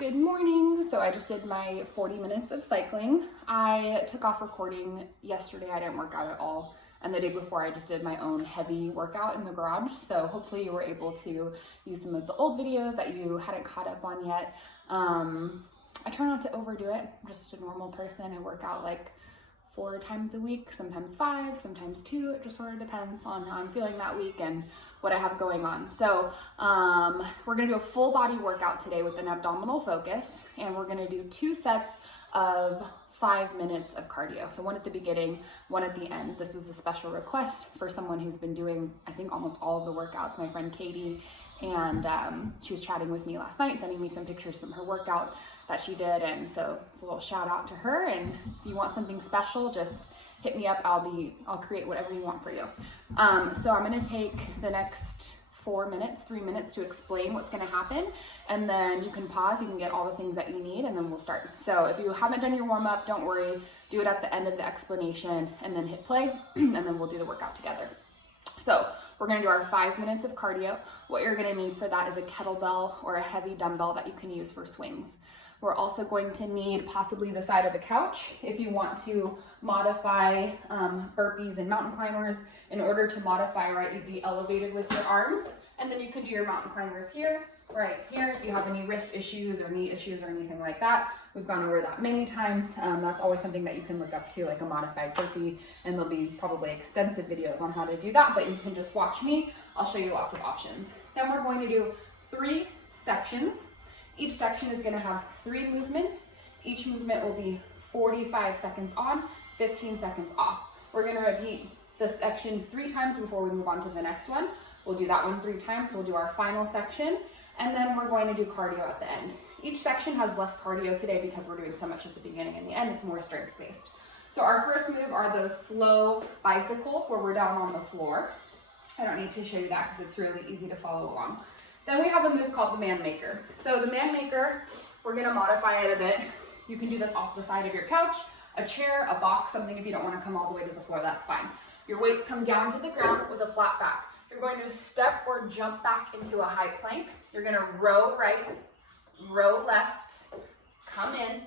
Good morning. So I just did my 40 minutes of cycling. I took off recording yesterday. I didn't work out at all. And the day before I just did my own heavy workout in the garage. So hopefully you were able to use some of the old videos that you hadn't caught up on yet. I try not to overdo it. I'm just a normal person. I work out like 4 times a week, sometimes 5, sometimes 2. It just sort of depends on how I'm feeling that week and what I have going on. So we're gonna do a full body workout today with an abdominal focus, and we're gonna do 2 sets of 5 minutes of cardio. So one at the beginning, one at the end. This was a special request for someone who's been doing, I think, almost all of the workouts, my friend Katie, and she was chatting with me last night, sending me some pictures from her workout that she did, and so it's a little shout out to her. And if you want something special, just hit me up. I'll create whatever you want for you. So I'm gonna take the next 3 minutes to explain what's gonna happen, and then you can pause, you can get all the things that you need, and then we'll start. So if you haven't done your warm-up, don't worry, do it at the end of the explanation and then hit play, and then we'll do the workout together. So we're gonna do our 5 minutes of cardio. What you're gonna need for that is a kettlebell or a heavy dumbbell that you can use for swings. We're also going to need possibly the side of a couch if you want to modify burpees and mountain climbers. In order to modify, right, you'd be elevated with your arms, and then you can do your mountain climbers here, right here. If you have any wrist issues or knee issues or anything like that, we've gone over that many times. That's always something that you can look up to, like a modified burpee, and there'll be probably extensive videos on how to do that, but you can just watch me. I'll show you lots of options. Then we're going to do 3 sections. Each section is going to have 3 movements. Each movement will be 45 seconds on, 15 seconds off. We're going to repeat this section 3 times before we move on to the next one. We'll do that one 3 times. We'll do our final section, and then we're going to do cardio at the end. Each section has less cardio today because we're doing so much at the beginning and the end. It's more strength-based. So our first move are those slow bicycles where we're down on the floor. I don't need to show you that because it's really easy to follow along. Then we have a move called the man maker. So the man maker, we're gonna modify it a bit. You can do this off the side of your couch, a chair, a box, something. If you don't wanna come all the way to the floor, that's fine. Your weights come down to the ground with a flat back. You're going to step or jump back into a high plank. You're gonna row right, row left, come in,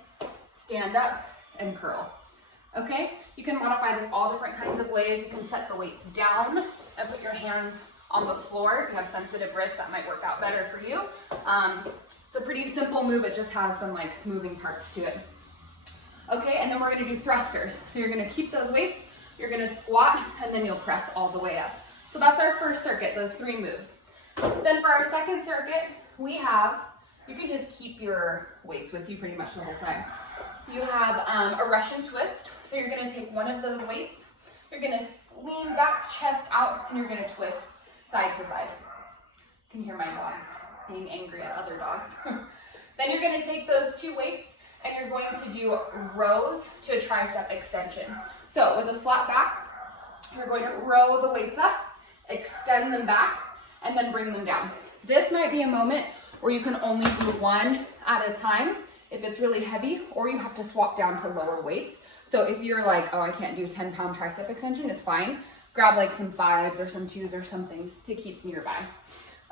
stand up, and curl. Okay? You can modify this all different kinds of ways. You can set the weights down and put your hands on the floor. If you have sensitive wrists, that might work out better for you. It's a pretty simple move. It just has some like moving parts to it. Okay, and then we're gonna do thrusters. So you're gonna keep those weights, you're gonna squat, and then you'll press all the way up. So that's our first circuit, those 3 moves. Then for our second circuit, you can just keep your weights with you pretty much the whole time. You have a Russian twist. So you're gonna take one of those weights, you're gonna lean back, chest out, and you're gonna twist side to side. You can hear my dogs being angry at other dogs. Then you're going to take those 2 weights and you're going to do rows to a tricep extension. So with a flat back, you're going to row the weights up, extend them back, and then bring them down. This might be a moment where you can only do 1 at a time if it's really heavy, or you have to swap down to lower weights. So if you're like, oh, I can't do 10-pound tricep extension, it's fine. Grab like some 5s or some 2s or something to keep nearby.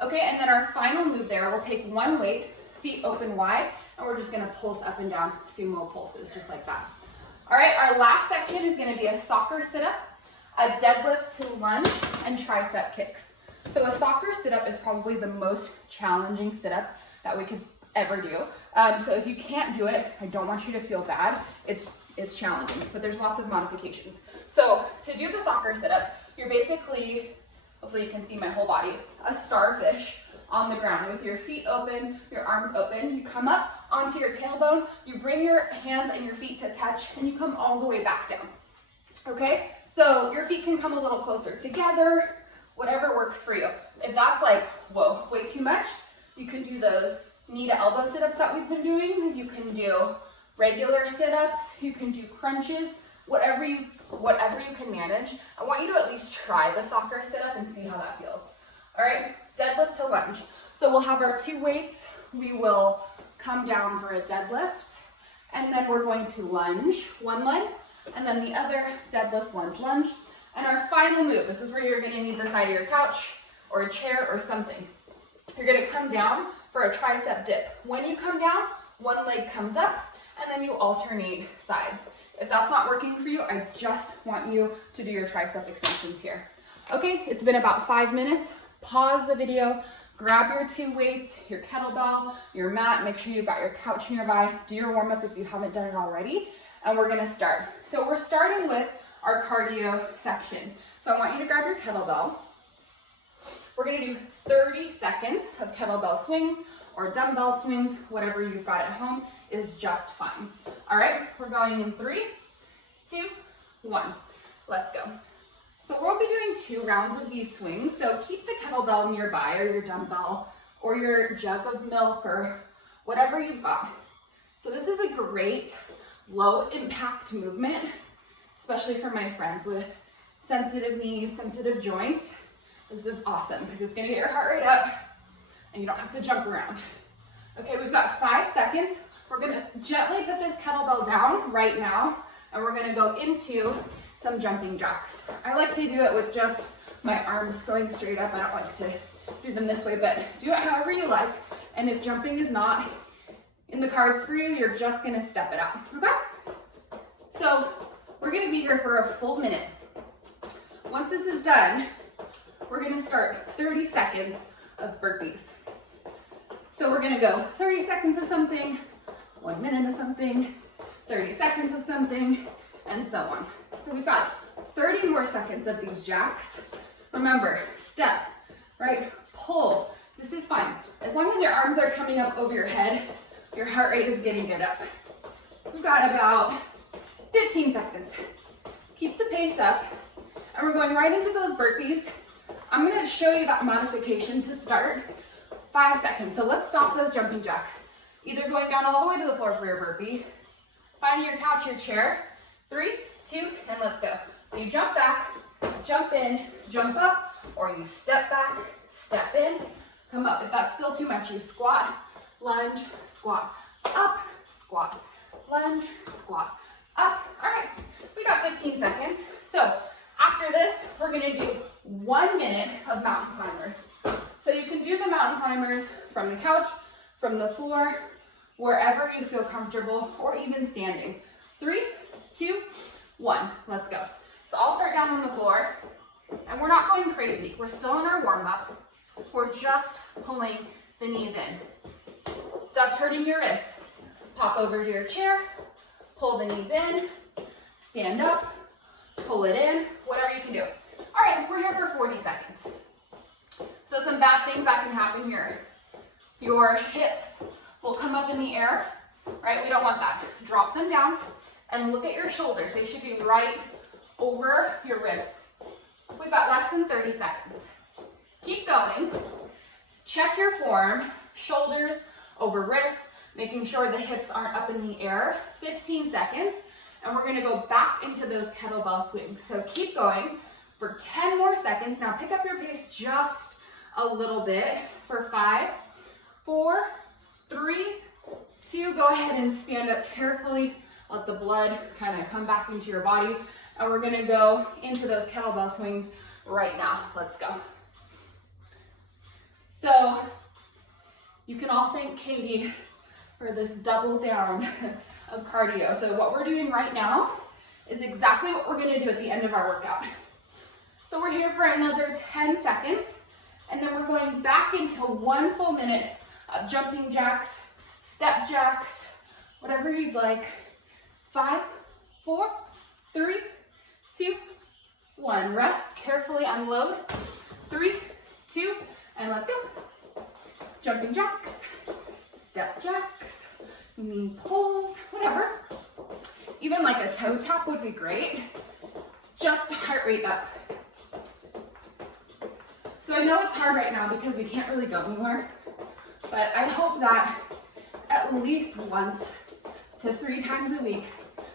Okay, and then our final move there, we'll take 1 weight, feet open wide, and we're just gonna pulse up and down, sumo pulses, just like that. All right, our last section is gonna be a soccer sit-up, a deadlift to lunge, and tricep kicks. So a soccer sit-up is probably the most challenging sit-up that we could ever do. So if you can't do it, I don't want you to feel bad. It's challenging, but there's lots of modifications. So to do the soccer sit-up, you're basically, hopefully you can see my whole body, a starfish on the ground with your feet open, your arms open. You come up onto your tailbone, you bring your hands and your feet to touch, and you come all the way back down. Okay? So your feet can come a little closer together, whatever works for you. If that's like, whoa, way too much, you can do those knee to elbow sit-ups that we've been doing. You can do regular sit-ups, you can do crunches, whatever you can manage. I want you to at least try the soccer sit-up and see how that feels. All right, deadlift to lunge. So we'll have our 2 weights. We will come down for a deadlift, and then we're going to lunge, 1 leg, and then the other, deadlift, lunge, lunge. And our final move, this is where you're gonna need the side of your couch or a chair or something. You're gonna come down for a tricep dip. When you come down, one leg comes up, and then you alternate sides. If that's not working for you, I just want you to do your tricep extensions here. Okay, it's been about 5 minutes. Pause the video, grab your 2 weights, your kettlebell, your mat, make sure you've got your couch nearby, do your warm up if you haven't done it already, and we're gonna start. So we're starting with our cardio section. So I want you to grab your kettlebell. We're gonna do 30 seconds of kettlebell swings or dumbbell swings, whatever you've got at home is just fine. All right, we're going in 3, 2, 1. Let's go. So we'll be doing 2 rounds of these swings. So keep the kettlebell nearby or your dumbbell or your jug of milk or whatever you've got. So this is a great low impact movement, especially for my friends with sensitive knees, sensitive joints. This is awesome because it's gonna get your heart rate up and you don't have to jump around. Okay, we've got 5 seconds. We're gonna gently put this kettlebell down right now and we're gonna go into some jumping jacks. I like to do it with just my arms going straight up. I don't like to do them this way, but do it however you like. And if jumping is not in the cards for you, you're just gonna step it out, okay? So we're gonna be here for a full minute. Once this is done, we're gonna start 30 seconds of burpees. So we're gonna go 30 seconds of something, 1 minute of something, 30 seconds of something, and so on. So we've got 30 more seconds of these jacks. Remember, step, right? Pull. This is fine. As long as your arms are coming up over your head, your heart rate is getting good up. We've got about 15 seconds. Keep the pace up, and we're going right into those burpees. I'm gonna show you that modification to start. 5 seconds. So let's stop those jumping jacks. Either going down all the way to the floor for your burpee, finding your couch, your chair. 3, 2, and let's go. So you jump back, jump in, jump up, or you step back, step in, come up. If that's still too much, you squat, lunge, squat, up, squat, lunge, squat, up. All right, we got 15 seconds. So after this, we're gonna do 1 minute of mountain climbers. So you can do the mountain climbers from the couch, from the floor, wherever you feel comfortable, or even standing. 3, 2, 1, let's go. So I'll start down on the floor, and we're not going crazy. We're still in our warm-up. We're just pulling the knees in. If that's hurting your wrists, pop over to your chair, pull the knees in, stand up, pull it in, whatever you can do. All right, we're here for 40 seconds. So some bad things that can happen here. Your hips will come up in the air, right? We don't want that. Drop them down and look at your shoulders. They should be right over your wrists. We've got less than 30 seconds. Keep going. Check your form, shoulders over wrists, making sure the hips aren't up in the air. 15 seconds, and we're gonna go back into those kettlebell swings. So keep going for 10 more seconds. Now pick up your pace just a little bit for 5, 4, 3, 2, go ahead and stand up carefully. Let the blood kind of come back into your body. And we're gonna go into those kettlebell swings right now. Let's go. So you can all thank Katie for this double down of cardio. So what we're doing right now is exactly what we're gonna do at the end of our workout. So we're here for another 10 seconds, and then we're going back into 1 full minute of jumping jacks, step jacks, whatever you'd like. 5, 4, 3, 2, 1. Rest, carefully unload. 3, 2, and let's go. Jumping jacks, step jacks, knee pulls, whatever. Even like a toe tap would be great. Just heart rate up. So I know it's hard right now because we can't really go anywhere, but I hope that at least once to 3 times a week,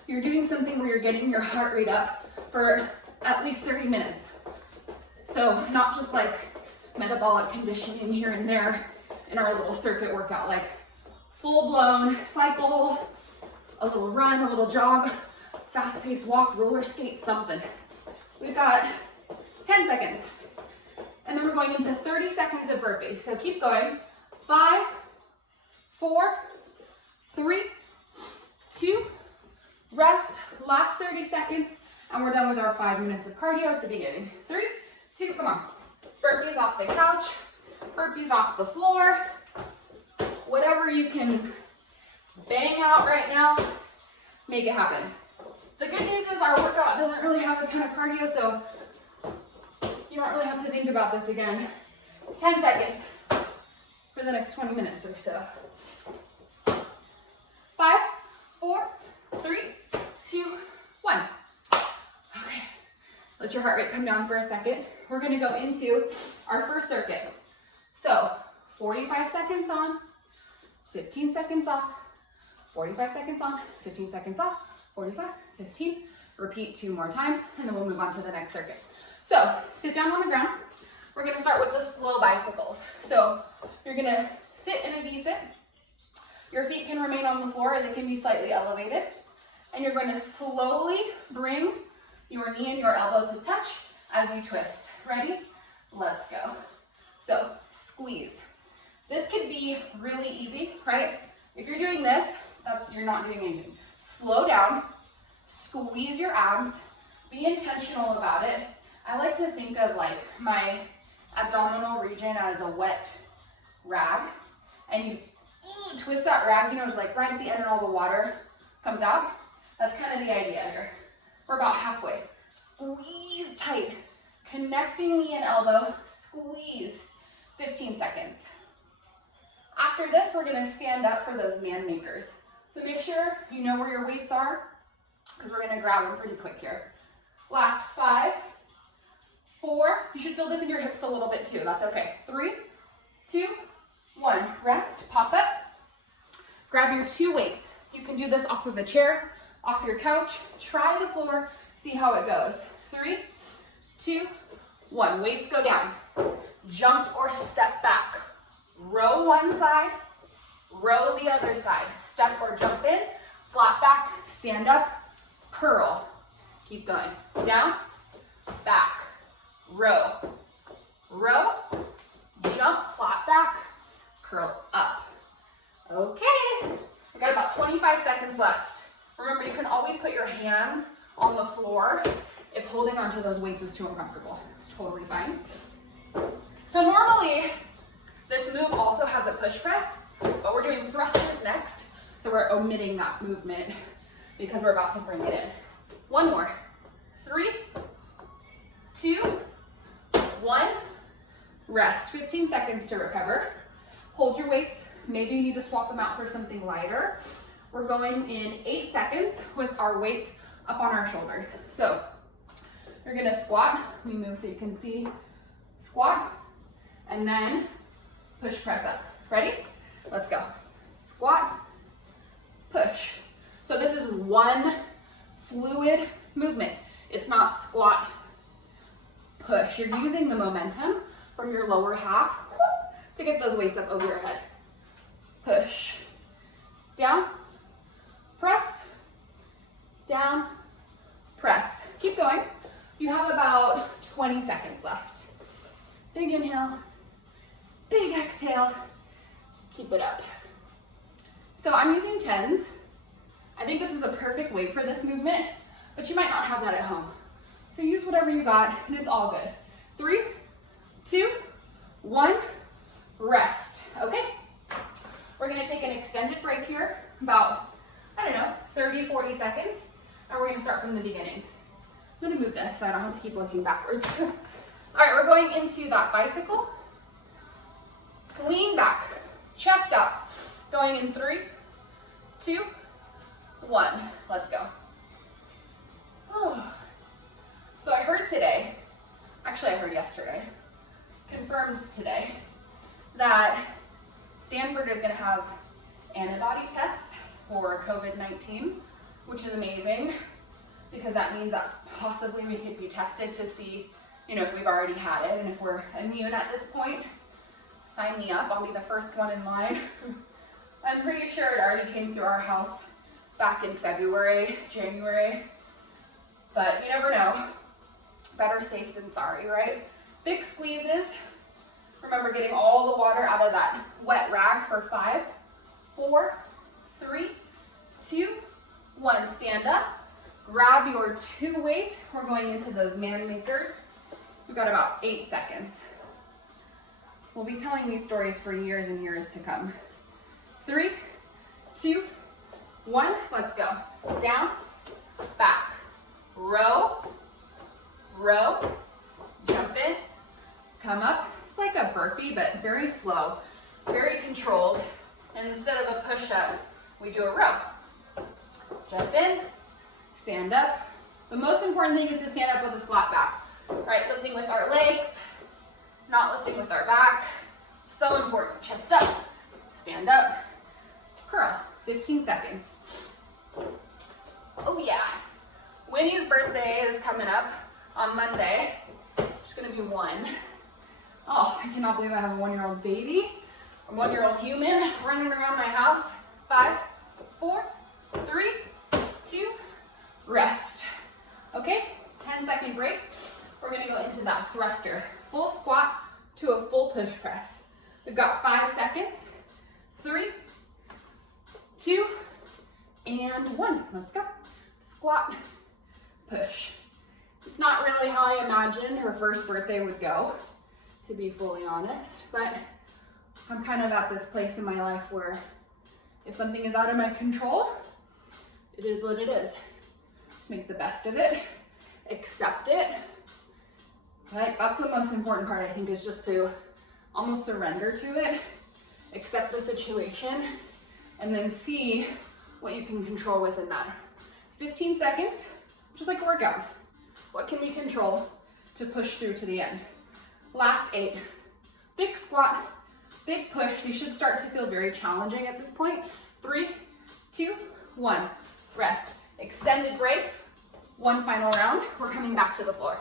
you're doing something where you're getting your heart rate up for at least 30 minutes. So not just like metabolic conditioning here and there in our little circuit workout, like full blown cycle, a little run, a little jog, fast paced walk, roller skate, something. We've got 10 seconds. And then we're going into 30 seconds of burpee. So keep going. 5, 4, 3, 2, rest, last 30 seconds, and we're done with our 5 minutes of cardio at the beginning. 3, 2, come on. Burpees off the couch, burpees off the floor, whatever you can bang out right now, make it happen. The good news is our workout doesn't really have a ton of cardio, so you don't really have to think about this again. 10 seconds for the next 20 minutes or so. 5, 4, 3, 2, 1. Okay, let your heart rate come down for a second. We're gonna go into our first circuit. So 45 seconds on, 15 seconds off, 45 seconds on, 15 seconds off, 45, 15. Repeat 2 more times, and then we'll move on to the next circuit. So sit down on the ground. We're gonna start with the slow bicycles. So you're gonna sit in a V-sit. Your feet can remain on the floor and they can be slightly elevated. And you're going to slowly bring your knee and your elbow to touch as you twist. Ready? Let's go. So squeeze. This could be really easy, right? If you're doing this, you're not doing anything. Slow down, squeeze your abs, be intentional about it. I like to think of like my abdominal region as a wet rag, and you twist that rag, you know, just like right at the end and all the water comes out. That's kind of the idea here. We're about halfway. Squeeze tight, connecting knee and elbow, squeeze, 15 seconds. After this, we're gonna stand up for those man makers. So make sure you know where your weights are, because we're gonna grab them pretty quick here. Last 5, 4, you should feel this in your hips a little bit too, that's okay. 3, 2, 1, rest, pop up. Grab your 2 weights. You can do this off of a chair, off your couch. Try the floor, see how it goes. 3, 2, 1, weights go down. Jump or step back. Row one side, row the other side. Step or jump in, flat back, stand up, curl. Keep going. Down, back, row, row, jump, flat back, curl up. Okay, I got about 25 seconds left. Remember, you can always put your hands on the floor if holding onto those weights is too uncomfortable. It's totally fine. So normally, this move also has a push press, but we're doing thrusters next, so we're omitting that movement because we're about to bring it in. One more. 3, 2, 1. Rest. 15 seconds to recover. Hold your weights. Maybe you need to swap them out for something lighter. We're going in 8 seconds with our weights up on our shoulders. So you're gonna squat. Let me move so you can see. Squat, and then push, press up. Ready? Let's go. Squat, push. So this is one fluid movement. It's not squat, push. You're using the momentum from your lower half to get those weights up over your head. Push, down, press, down, press. Keep going. You have about 20 seconds left. Big inhale, big exhale, keep it up. So I'm using 10s. I think this is a perfect weight for this movement, but you might not have that at home. So use whatever you got, and it's all good. 3, 2, 1, rest, okay? We're gonna take an extended break here, about, 30, 40 seconds, and we're gonna start from the beginning. I'm gonna move this so I don't have to keep looking backwards. All right, we're going into that bicycle. Lean back, chest up. Going in 3, 2, 1. Let's go. Oh. So I heard today, actually I heard yesterday, confirmed today, that Stanford is gonna have antibody tests for COVID-19, which is amazing because that means that possibly we could be tested to see, if we've already had it, and if we're immune at this point, sign me up. I'll be the first one in line. I'm pretty sure it already came through our house back in February, January, but you never know. Better safe than sorry, right? Big squeezes. Remember getting all the water out of that wet rag for 5, 4, 3, 2, 1. Stand up. Grab your 2 weights. We're going into those man makers. We've got about 8 seconds. We'll be telling these stories for years and years to come. 3, 2, 1. Let's go. Down, back, row, row, jump in, come up. It's like a burpee, but very slow, very controlled. And instead of a push-up, we do a row. Jump in, stand up. The most important thing is to stand up with a flat back, right? Lifting with our legs, not lifting with our back. So important. Chest up, stand up, curl. 15 seconds. Oh yeah. Winnie's birthday is coming up on Monday. She's gonna be 1. Oh, I cannot believe I have a 1-year-old baby, a 1-year-old human running around my house. 5, 4, 3, 2, rest. Okay, 10-second break. We're gonna go into that thruster. Full squat to a full push press. We've got 5 seconds. 3, 2, and 1. Let's go. Squat, push. It's not really how I imagined her first birthday would go, to be fully honest, but I'm kind of at this place in my life where if something is out of my control, it is what it is. Just make the best of it, accept it. Right? That's the most important part, I think, is just to almost surrender to it, accept the situation, and then see what you can control within that. 15 seconds, just like a workout. What can we control to push through to the end? Last 8. Big squat, big push. These should start to feel very challenging at this point. 3, 2, 1. Rest. Extended break. 1 final round. We're coming back to the floor.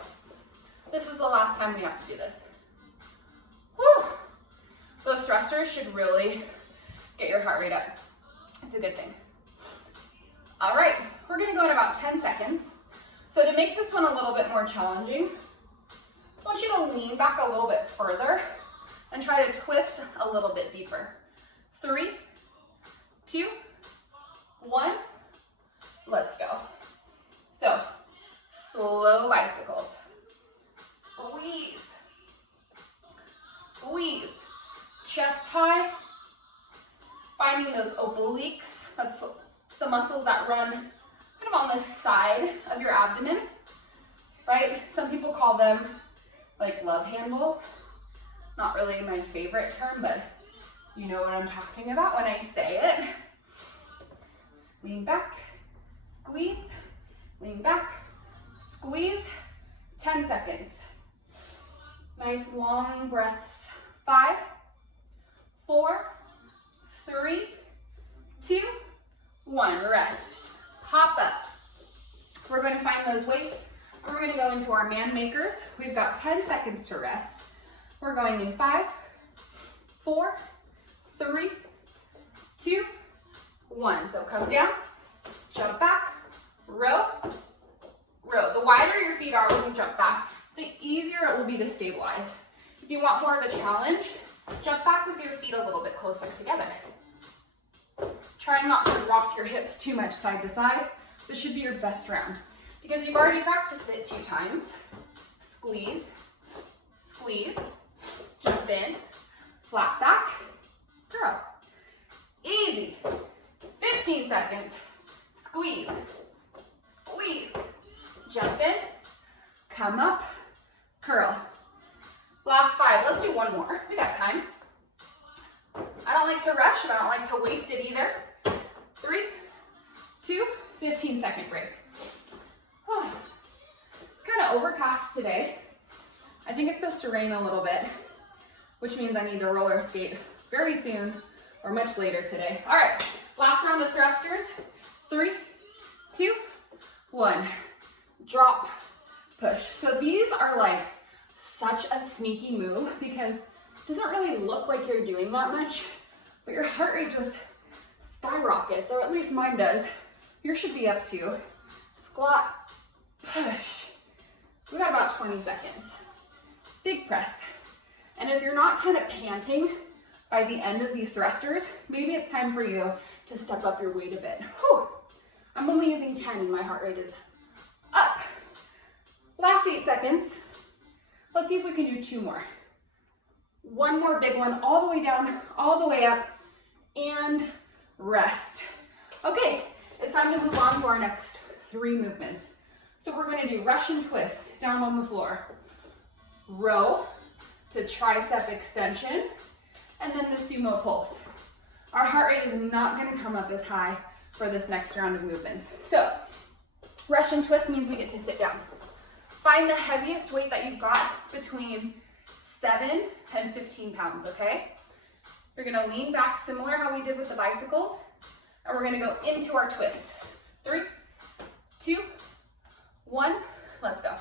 This is the last time we have to do this. Whew. Those thrusters should really get your heart rate up. It's a good thing. All right, we're gonna go in about 10 seconds. So to make this one a little bit more challenging, I want you to lean back a little bit further and try to twist a little bit deeper. 3, 2, 1, let's go. So, slow bicycles. Squeeze, squeeze. Chest high, finding those obliques. That's the muscles that run kind of on the side of your abdomen, right? Some people call them like love handles. Not really my favorite term, but you know what I'm talking about when I say it. Lean back, squeeze, lean back, squeeze. 10 seconds. Nice long breaths. 5, 4, 3, 2, 1. Rest. Hop up. We're going to find those weights and we're going to go into our man makers. We've got 10 seconds to rest. We're going in 5, 4, 3, 2, 1. So come down, jump back, row, row. The wider your feet are when you jump back, the easier it will be to stabilize. If you want more of a challenge, jump back with your feet a little bit closer together. Try not to rock your hips too much side to side. This should be your best round because you've already practiced it 2 times. Squeeze, squeeze, jump in, flat back, curl. Easy. 15 seconds. Squeeze, squeeze, jump in, come up, curl. Last 5. Let's do 1 more. We got time. I don't like to rush, but I don't like to waste it either. 3, 2, 15-second break. Oh, it's kind of overcast today. I think it's supposed to rain a little bit, which means I need to roller skate very soon or much later today. All right, last round of thrusters. 3, 2, 1. Drop, push. So these are like such a sneaky move because it doesn't really look like you're doing that much, but your heart rate just skyrockets, or at least mine does. Yours should be up too. Squat, push. We got about 20 seconds. Big press. And if you're not kind of panting By the end of these thrusters, maybe it's time for you to step up your weight a bit. Whew. I'm only using 10 and my heart rate is up. Last 8 seconds. Let's see if we can do 2 more. One more big one, all the way down, all the way up, and rest. Okay, it's time to move on to our next 3 movements. So we're gonna do Russian twist down on the floor, row to tricep extension, and then the sumo pulse. Our heart rate is not gonna come up as high for this next round of movements. So, Russian twist means we get to sit down. Find the heaviest weight that you've got between 7 and 15 pounds, okay? You're gonna lean back similar how we did with the bicycles, and we're gonna go into our twist. 3, 2, 1, let's go.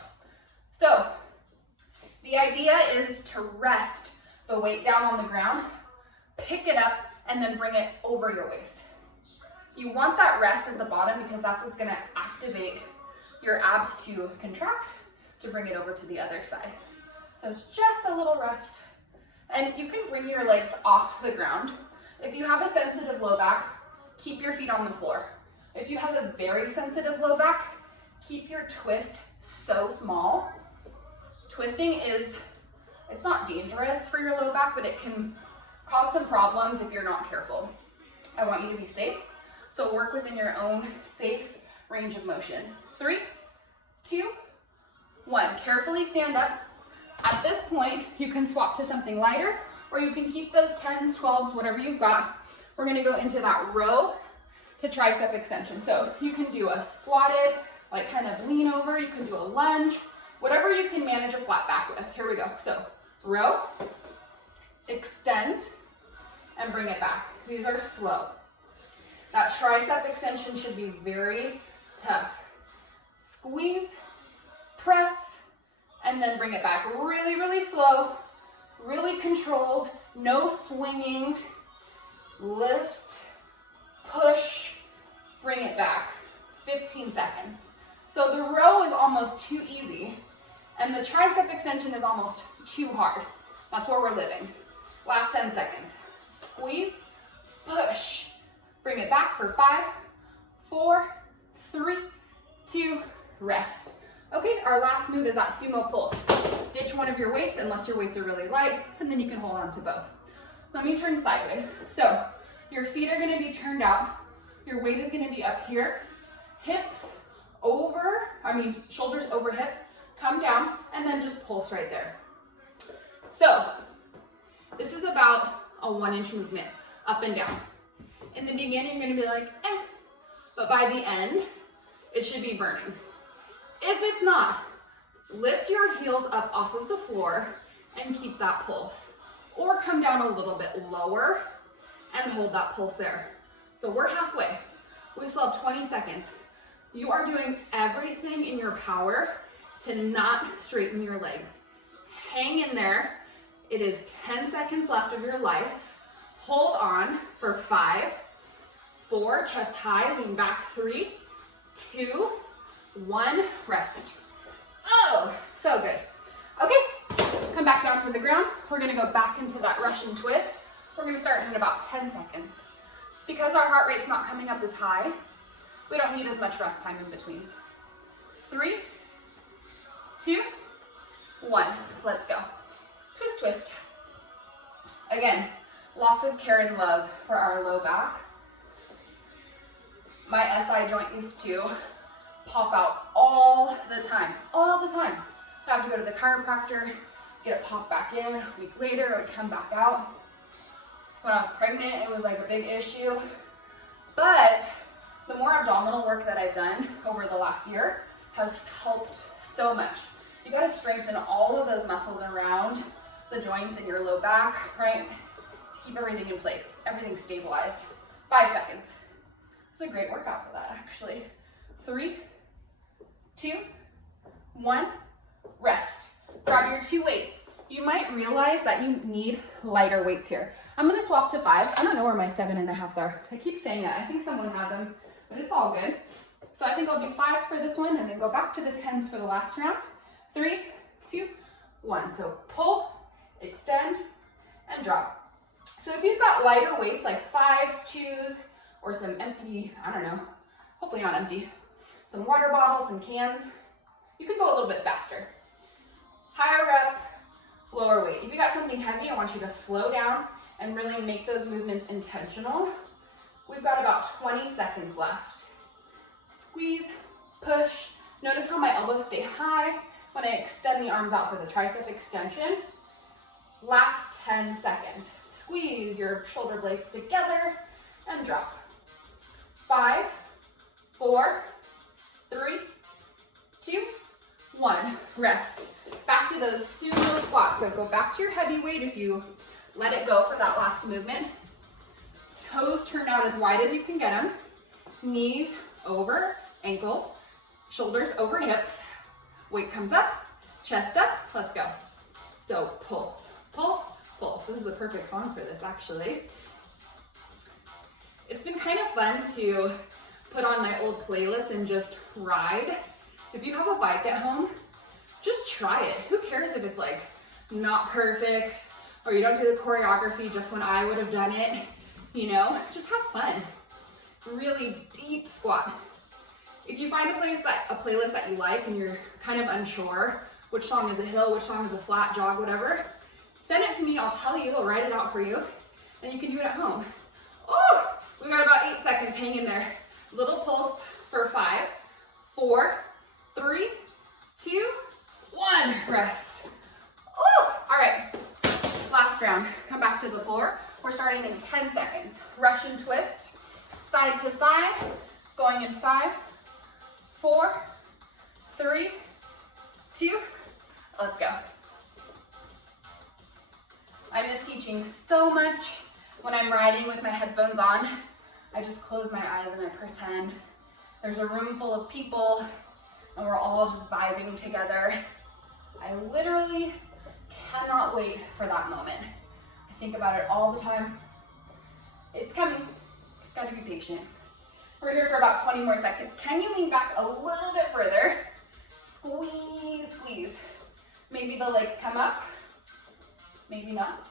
So, the idea is to rest the weight down on the ground, pick it up, and then bring it over your waist. You want that rest at the bottom because that's what's gonna activate your abs to contract to bring it over to the other side. So it's just a little rest. And you can bring your legs off the ground. If you have a sensitive low back, keep your feet on the floor. If you have a very sensitive low back, keep your twist so small. Twisting it's not dangerous for your low back, but it can cause some problems if you're not careful. I want you to be safe, so work within your own safe range of motion. 3, 2, 1. Carefully stand up. At this point, you can swap to something lighter, or you can keep those 10s, 12s, whatever you've got. We're gonna go into that row to tricep extension. So you can do a squatted, like kind of lean over, you can do a lunge, whatever you can manage a flat back with. Here we go. So row, extend, and bring it back. These are slow. That tricep extension should be very tough. Squeeze, press, and then bring it back. Really, really slow, really controlled, no swinging. Lift, push, bring it back. 15 seconds. So the row is almost too easy, and the tricep extension is almost too hard. That's where we're living. Last 10 seconds. Squeeze, push, bring it back for 5, 4, 3, 2, rest. Okay, our last move is that sumo pulse. Ditch one of your weights unless your weights are really light, and then you can hold on to both. Let me turn sideways. So your feet are gonna be turned out. Your weight is gonna be up here. Hips over, shoulders over hips, come down, and then just pulse right there. So this is about a 1-inch movement, up and down. In the beginning, you're gonna be like, but by the end, it should be burning. If it's not, lift your heels up off of the floor and keep that pulse. Or come down a little bit lower and hold that pulse there. So we're halfway. We still have 20 seconds. You are doing everything in your power to not straighten your legs. Hang in there. It is 10 seconds left of your life. Hold on for 5, 4, chest high, lean back, 3, 2, 1, rest. Oh, so good. Okay, come back down to the ground. We're gonna go back into that Russian twist. We're gonna start in about 10 seconds. Because our heart rate's not coming up as high, we don't need as much rest time in between. 3, 2, 1, let's go. Twist, twist. Again, lots of care and love for our low back. My SI joint used to pop out all the time. I have to go to the chiropractor, get it popped back in. A week later, it would come back out. When I was pregnant, it was like a big issue. But the more abdominal work that I've done over the last year has helped so much. You gotta strengthen all of those muscles around the joints in your low back, right? To keep everything in place, everything stabilized. 5 seconds. It's a great workout for that, actually. 3, 2, 1, rest. Grab your 2 weights. You might realize that you need lighter weights here. I'm gonna swap to 5s. I don't know where my 7.5s are. I keep saying that. I think someone has them, but it's all good. So I think I'll do 5s for this one and then go back to the 10s for the last round. 3, 2, 1. So pull, extend, and drop. So if you've got lighter weights like 5s, 2s, or some empty, I don't know, hopefully not empty, some water bottles and cans, you can go a little bit faster. Higher rep, lower weight. If you got something heavy, I want you to slow down and really make those movements intentional. We've got about 20 seconds left. Squeeze, push. Notice how my elbows stay high when I extend the arms out for the tricep extension. Last 10 seconds. Squeeze your shoulder blades together and drop. 5, 4, 3, 2, 1. Rest. Back to those sumo squats. So go back to your heavy weight if you let it go for that last movement. Toes turned out as wide as you can get them. Knees over ankles, shoulders over hips. Weight comes up, chest up, let's go. So pulse, pulse, pulse. This is the perfect song for this, actually. It's been kind of fun to put on my old playlist and just ride. If you have a bike at home, just try it. Who cares if it's like not perfect or you don't do the choreography just when I would have done it, you know? Just have fun. Really deep squat. If you find a playlist that you like and you're kind of unsure, which song is a hill, which song is a flat jog, whatever, send it to me, I'll tell you, I'll write it out for you, and you can do it at home. Oh, we got about 8 seconds, hang in there. Little pulse for 5, 4, 3, 2, 1, rest. Oh, all right, last round. Come back to the floor. We're starting in 10 seconds. Russian twist, side to side, going in 5, 4, 3, 2, let's go. I miss teaching so much when I'm riding with my headphones on. I just close my eyes and I pretend there's a room full of people and we're all just vibing together. I literally cannot wait for that moment. I think about it all the time. It's coming, just gotta be patient. We're here for about 20 more seconds. Can you lean back a little bit further? Squeeze, squeeze. Maybe the legs come up, maybe not.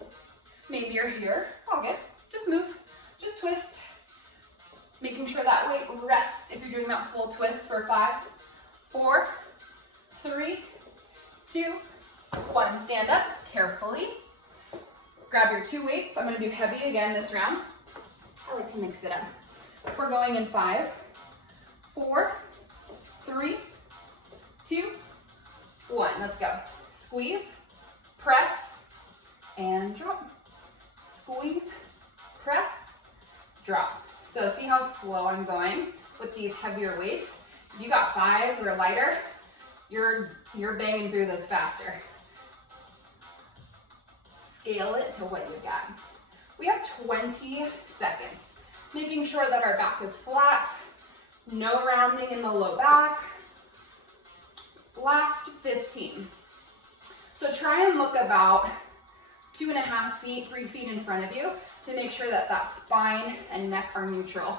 Maybe you're here, it's all good. Just move, just twist. Making sure that weight rests if you're doing that full twist for 5, 4, 3, 2, 1. Stand up carefully. Grab your 2 weights. I'm gonna do heavy again this round. I like to mix it up. We're going in 5, 4, 3, 2, 1. Let's go. Squeeze, press, and drop. Squeeze, press, drop. So see how slow I'm going with these heavier weights? If you got 5s or lighter, you're banging through this faster. Scale it to what you got. We have 20 seconds. Making sure that our back is flat, no rounding in the low back. Last 15. So try and look about 2.5 feet, 3 feet in front of you to make sure that that spine and neck are neutral.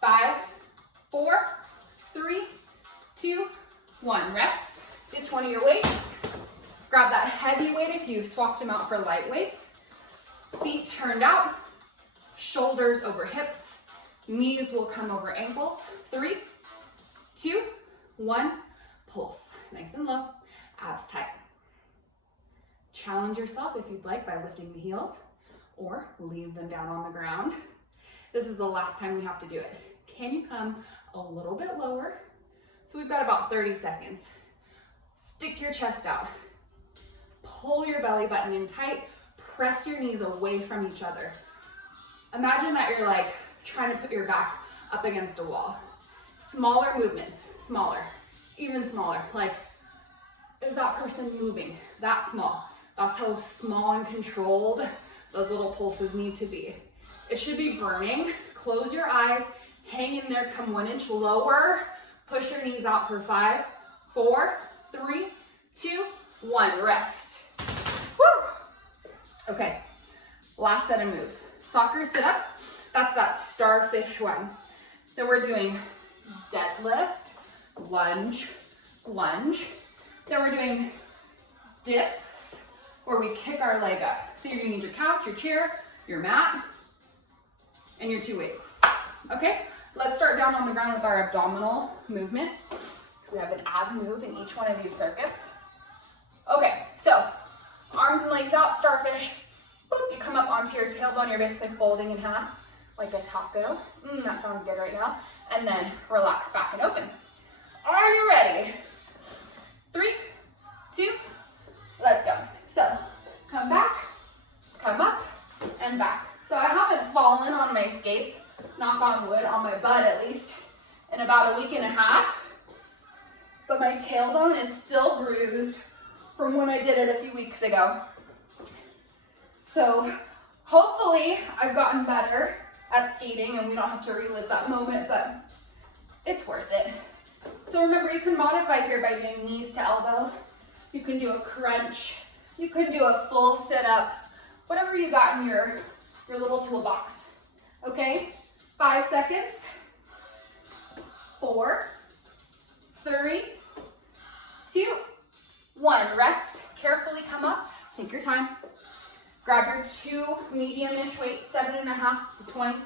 5, 4, 3, 2, 1. Rest. Get 20 of your weights. Grab that heavy weight if you swapped them out for light weights. Feet turned out. Shoulders over hips. Knees will come over ankles. 3, 2, 1. Pulse. Nice and low. Abs tight. Challenge yourself if you'd like by lifting the heels or leave them down on the ground. This is the last time we have to do it. Can you come a little bit lower? So we've got about 30 seconds. Stick your chest out. Pull your belly button in tight. Press your knees away from each other. Imagine that you're like trying to put your back up against a wall. Smaller movements, smaller, even smaller. Like, is that person moving? That small. That's how small and controlled those little pulses need to be. It should be burning. Close your eyes, hang in there, come 1 inch lower. Push your knees out for 5, 4, 3, 2, 1. Rest. Woo! Okay, last set of moves. Soccer sit up, that's that starfish one. So we're doing deadlift, lunge, lunge. Then we're doing dips, where we kick our leg up. So you're gonna need your couch, your chair, your mat, and your 2 weights. Okay, let's start down on the ground with our abdominal movement. So we have an ab move in each one of these circuits. Okay, so arms and legs out, starfish. Boop, you come up onto your tailbone, you're basically folding in half like a taco. That sounds good right now. And then relax back and open. Are you ready? 3, 2, let's go. So come back, come up, and back. So I haven't fallen on my skates, knock on wood, on my butt at least, in about a week and a half. But my tailbone is still bruised from when I did it a few weeks ago. So hopefully I've gotten better at skating and we don't have to relive that moment, but it's worth it. So remember, you can modify here by doing knees to elbow. You can do a crunch. You can do a full sit-up. Whatever you got in your little toolbox. Okay? 5 seconds. 4, 3, 2, 1. Rest. Carefully come up. Take your time. Grab your 2 medium-ish weights, 7.5 to 20.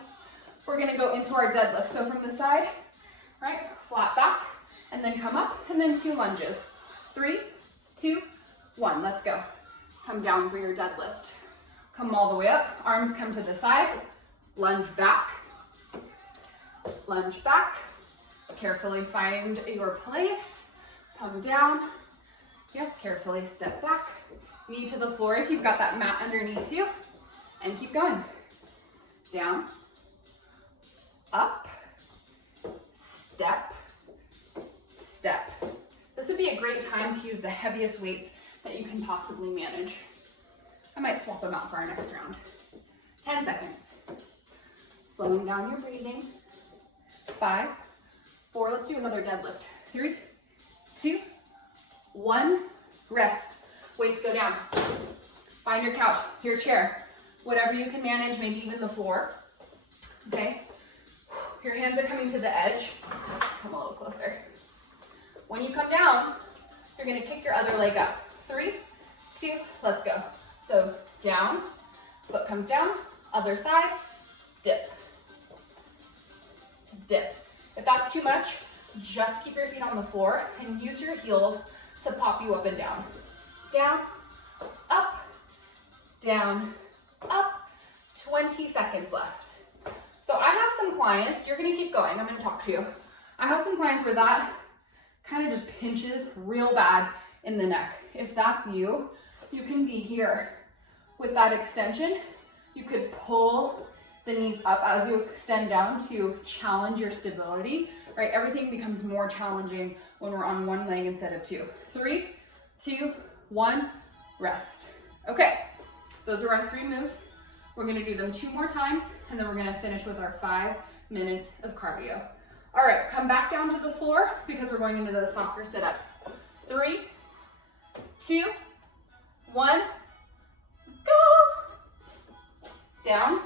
We're gonna go into our deadlift. So from the side, right, flat back, and then come up, and then 2 lunges. 3, 2, 1, let's go. Come down for your deadlift. Come all the way up, arms come to the side, lunge back, carefully find your place, come down, yes, carefully step back, knee to the floor if you've got that mat underneath you, and keep going. Down, up, step, step. This would be a great time to use the heaviest weights that you can possibly manage. I might swap them out for our next round. 10 seconds. Slowing down your breathing. 5, 4, let's do another deadlift. 3, 2, 1, rest. Weights go down. Find your couch, your chair, whatever you can manage, maybe even the floor. Okay? Your hands are coming to the edge. Come a little closer. When you come down, you're gonna kick your other leg up. 3, 2, let's go. So down, foot comes down, other side, dip, dip. If that's too much, just keep your feet on the floor and use your heels to pop you up and down. Down, up, down, up. 20 seconds left. So I have some clients, you're gonna keep going, I'm gonna talk to you. I have some clients where that kind of just pinches real bad in the neck. If that's you, you can be here with that extension. You could pull the knees up as you extend down to challenge your stability, right? Everything becomes more challenging when we're on 1 leg instead of 2. 3, 2, 1, rest. Okay, those are our 3 moves. We're gonna do them 2 more times, and then we're gonna finish with our 5 minutes of cardio. All right, come back down to the floor because we're going into those soccer sit-ups. 3, 2, 1, go. Down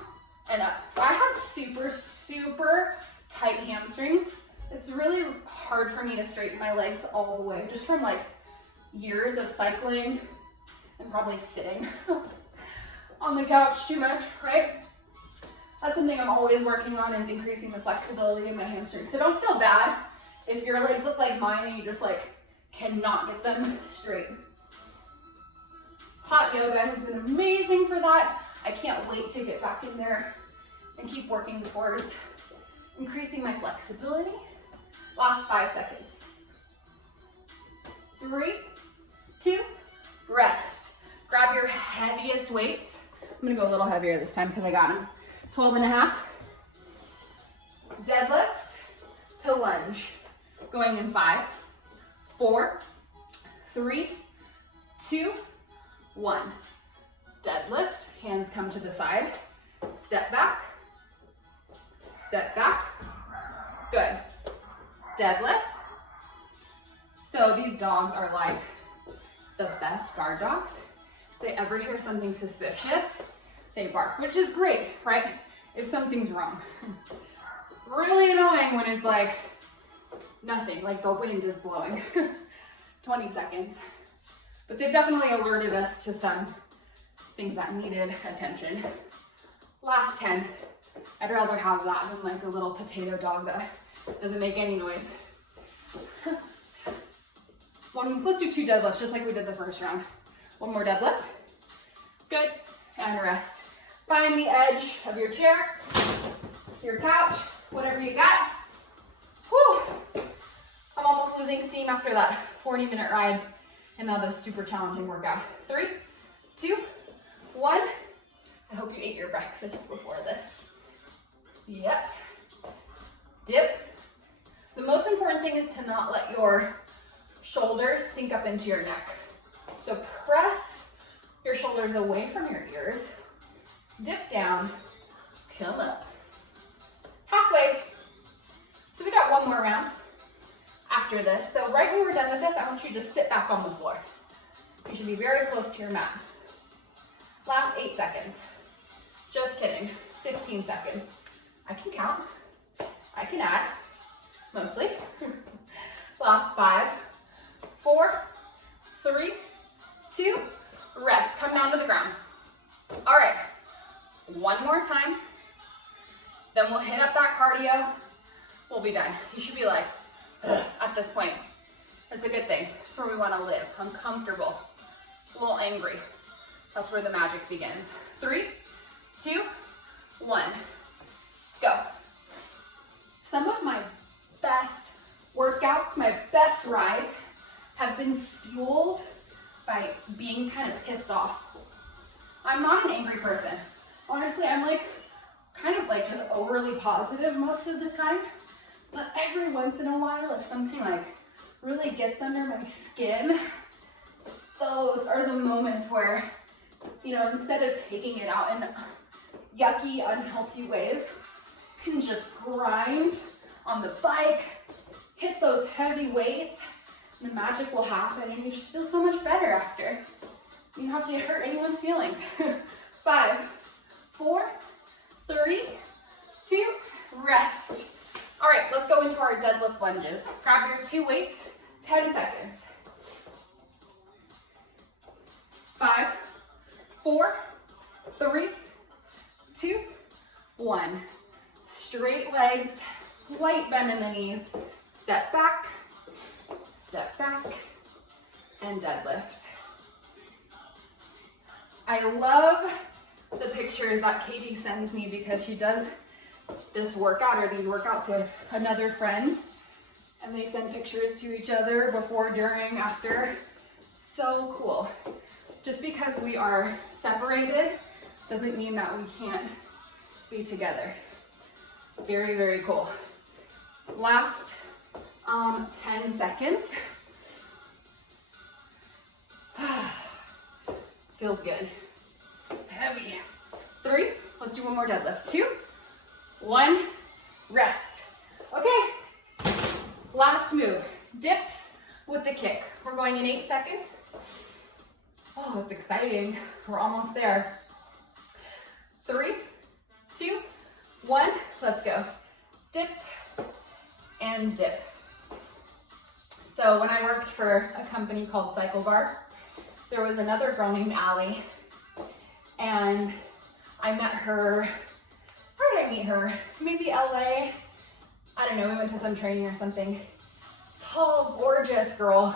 and up. So I have super tight hamstrings. It's really hard for me to straighten my legs all the way, just from like years of cycling and probably sitting on the couch too much, right? That's something I'm always working on, is increasing the flexibility in my hamstrings. So don't feel bad if your legs look like mine and you just like cannot get them straight. Hot yoga has been amazing for that. I can't wait to get back in there and keep working towards increasing my flexibility. Last 5 seconds. 3, 2, rest. Grab your heaviest weights. I'm gonna go a little heavier this time because I got them. 12.5. Deadlift to lunge. Going in 5, 4, 3, 2, 1. Deadlift, hands come to the side. Step back. Step back. Good. Deadlift. So these dogs are like the best guard dogs. If they ever hear something suspicious, they bark, which is great, right? If something's wrong. Really annoying when it's like nothing, like the wind is blowing. 20 seconds. But they've definitely alerted us to some things that needed attention. Last 10. I'd rather have that than like a little potato dog that doesn't make any noise. Let's do 2 deadlifts just like we did the first round. 1 more deadlift. Good. And rest. Find the edge of your chair, your couch, whatever you got. Whew. I'm almost losing steam after that 40-minute ride and now this super challenging workout. 3, 2, 1. I hope you ate your breakfast before this. Yep. Dip. The most important thing is to not let your shoulders sink up into your neck. So press your shoulders away from your ears. Dip down, come up. Halfway. So we got 1 more round after this. So right when we're done with this, I want you to just sit back on the floor. You should be very close to your mat. Last 8 seconds. Just kidding. 15 seconds. I can count. I can add. Mostly. Last 5, 4, 3, 2, rest. Come down to the ground. All right. 1 more time. Then we'll hit up that cardio. We'll be done. You should be like, at this point. That's a good thing. That's where we want to live. Uncomfortable. A little angry. That's where the magic begins. 3, 2, 1. Go. Some of my best workouts, my best rides have been fueled by being kind of pissed off. I'm not an angry person. Honestly, I'm like kind of like just overly positive most of the time. But every once in a while, if something like really gets under my skin, those are the moments where, you know, instead of taking it out in yucky, unhealthy ways, you can just grind on the bike, hit those heavy weights, and the magic will happen and you just feel so much better after. You don't have to hurt anyone's feelings. 5, 4, 3, 2, rest. All right, let's go into our deadlift lunges. Grab your 2 weights, 10 seconds. 5, 4, 3, 2, 1. Straight legs, light bend in the knees. Step back, and deadlift. I love the pictures that Katie sends me because she does this workout or these workouts with another friend and they send pictures to each other before, during, after. So cool. Just because we are separated doesn't mean that we can't be together. Very, very cool. Last 10 seconds. Feels good. Heavy. 3, let's do 1 more deadlift. 2, 1, rest. Okay, last move. Dips with the kick. We're going in 8 seconds. Oh, it's exciting. We're almost there. 3, 2, 1, let's go. Dip and dip. So when I worked for a company called Cycle Bar, there was another girl named Allie, and I met her, where did I meet her? Maybe LA, I don't know, we went to some training or something. Tall, gorgeous girl,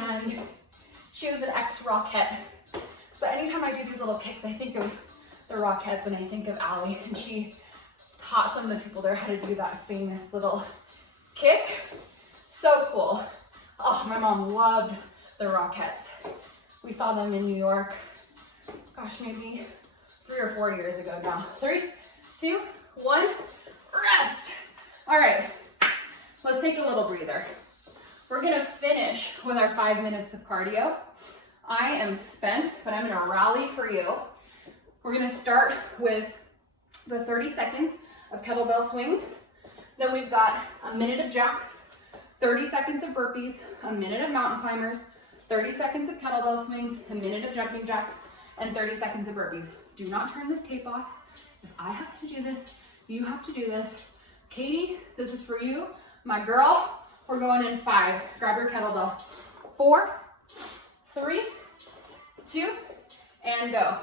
and she was an ex-Rockette. So anytime I do these little kicks, I think of the Rockettes and I think of Allie, and she taught some of the people there how to do that famous little kick. So cool. Oh, my mom loved the Rockettes. We saw them in New York, gosh, maybe 3 or 4 years ago now. 3, 2, 1, rest. All right, let's take a little breather. We're gonna finish with our 5 minutes of cardio. I am spent, but I'm gonna rally for you. We're gonna start with the 30 seconds of kettlebell swings. Then we've got a minute of jacks, 30 seconds of burpees, a minute of mountain climbers, 30 seconds of kettlebell swings, a minute of jumping jacks, and 30 seconds of burpees. Do not turn this tape off. If I have to do this, you have to do this. Katie, this is for you. My girl, we're going in 5. Grab your kettlebell. 4, 3, 2, and go.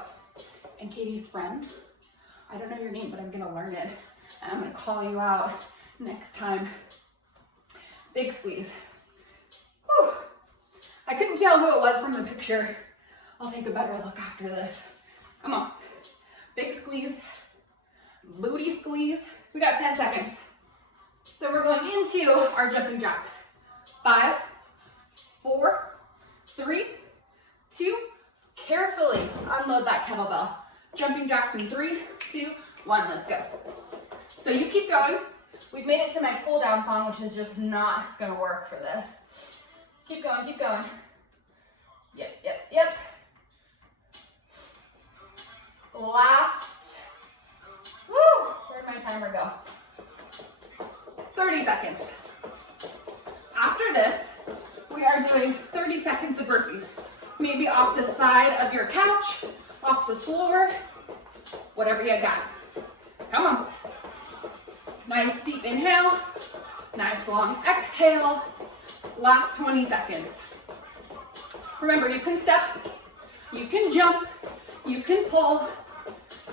And Katie's friend, I don't know your name, but I'm gonna learn it. And I'm gonna call you out next time. Big squeeze. Whew. I couldn't tell who it was from the picture. I'll take a better look after this. Come on. Big squeeze. Booty squeeze. We got 10 seconds. So we're going into our jumping jacks. 5, 4, 3, 2, carefully unload that kettlebell. Jumping jacks in 3, 2, 1, let's go. So you keep going. We've made it to my cool down song, which is just not gonna work for this. Keep going, keep going. Yep, yep, yep. Last, woo, where'd my timer go? 30 seconds. After this, we are doing 30 seconds of burpees. Maybe off the side of your couch, off the floor, whatever you got. Come on. Nice deep inhale, nice long exhale. Last 20 seconds. Remember, you can step, you can jump, you can pull.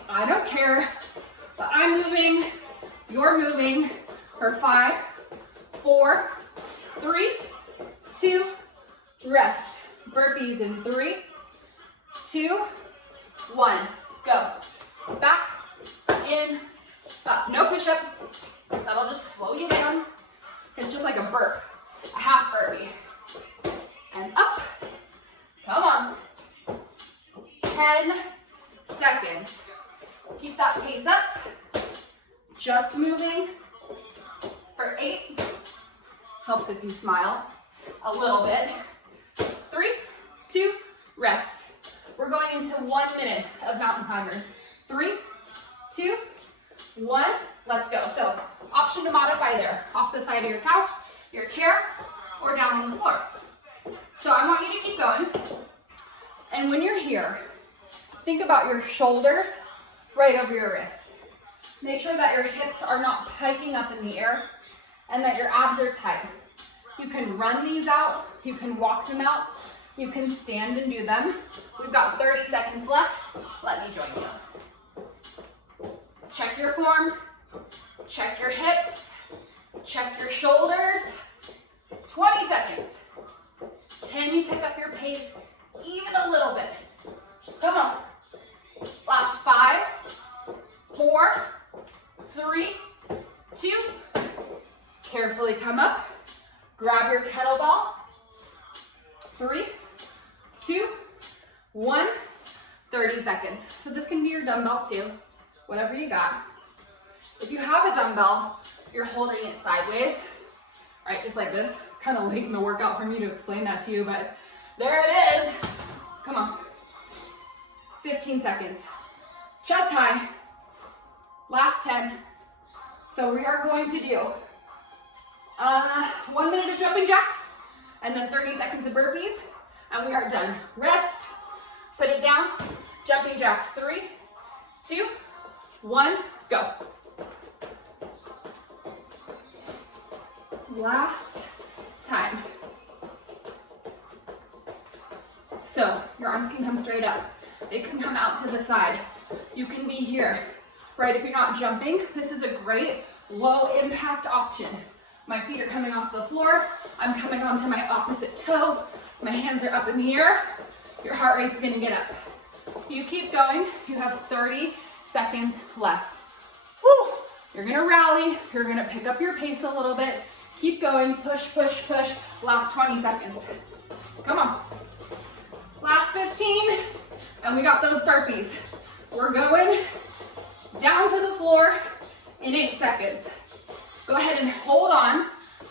I don't care, but I'm moving, you're moving for 5, 4, 3, 2, rest. Burpees in 3, 2, 1. Go. Back, in, up. No push-up. That'll just slow you down. It's just like a burp, a half burpee. And up. Come on. 10 seconds. Keep that pace up. Just moving for 8. Helps if you smile a little bit. 3, 2, rest. We're going into 1 minute of mountain climbers. 3, 2, 1, let's go. So, option to modify there. Off the side of your couch, your chair, or down on the floor. So I want you to keep going. And when you're here, think about your shoulders right over your wrists. Make sure that your hips are not hiking up in the air and that your abs are tight. You can run these out, you can walk them out, you can stand and do them. We've got 30 seconds left. Let me join you. Check your form, check your hips, check your shoulders. 20 seconds. Can you pick up your pace even a little bit? Come on. Last 5, 4, 3, 2. Carefully come up. Grab your kettlebell. 3, 2, 1. 30 seconds. So this can be your dumbbell too, whatever you got. If you have a dumbbell, you're holding it sideways, right, just like this. It's kind of late in the workout for me to explain that to you, but there it is. Come on. 15 seconds. Chest high. Last 10. So we are going to do 1 minute of jumping jacks and then 30 seconds of burpees, and we are done. Rest, put it down, jumping jacks. 3, 2, 1, go. Last time. So your arms can come straight up. They can come out to the side. You can be here, right? If you're not jumping, this is a great low impact option. My feet are coming off the floor. I'm coming onto my opposite toe. My hands are up in the air. Your heart rate's gonna get up. You keep going. You have 30 seconds left. Woo! You're gonna rally. You're gonna pick up your pace a little bit. Keep going. Push, push, push. Last 20 seconds. Come on. Last 15. And we got those burpees. We're going down to the floor in 8 seconds. Go ahead and hold on.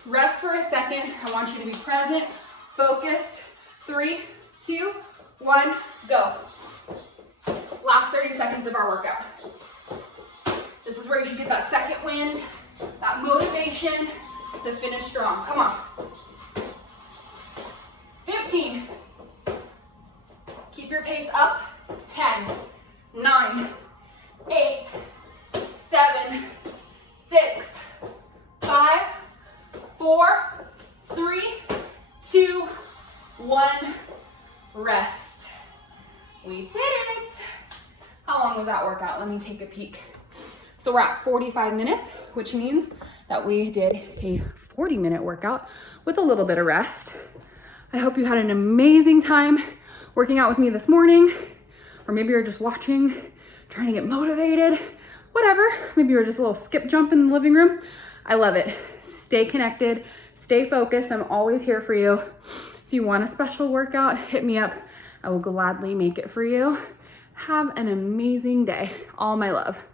Rest for a second. I want you to be present, focused. 3, 2, 1, go. Last 30 seconds of our workout. This is where you should get that second wind, that motivation to finish strong. Come on. 15. Keep your pace up. 10, 9, 8, 7, 6, 5, 4, 3, 2, 1. Rest. We did it. How long was that workout? Let me take a peek. So we're at 45 minutes, which means that we did a 40-minute workout with a little bit of rest. I hope you had an amazing time working out with me this morning, or maybe you're just watching, trying to get motivated, whatever. Maybe you're just a little skip jump in the living room. I love it. Stay connected, stay focused. I'm always here for you. If you want a special workout, hit me up. I will gladly make it for you. Have an amazing day. All my love.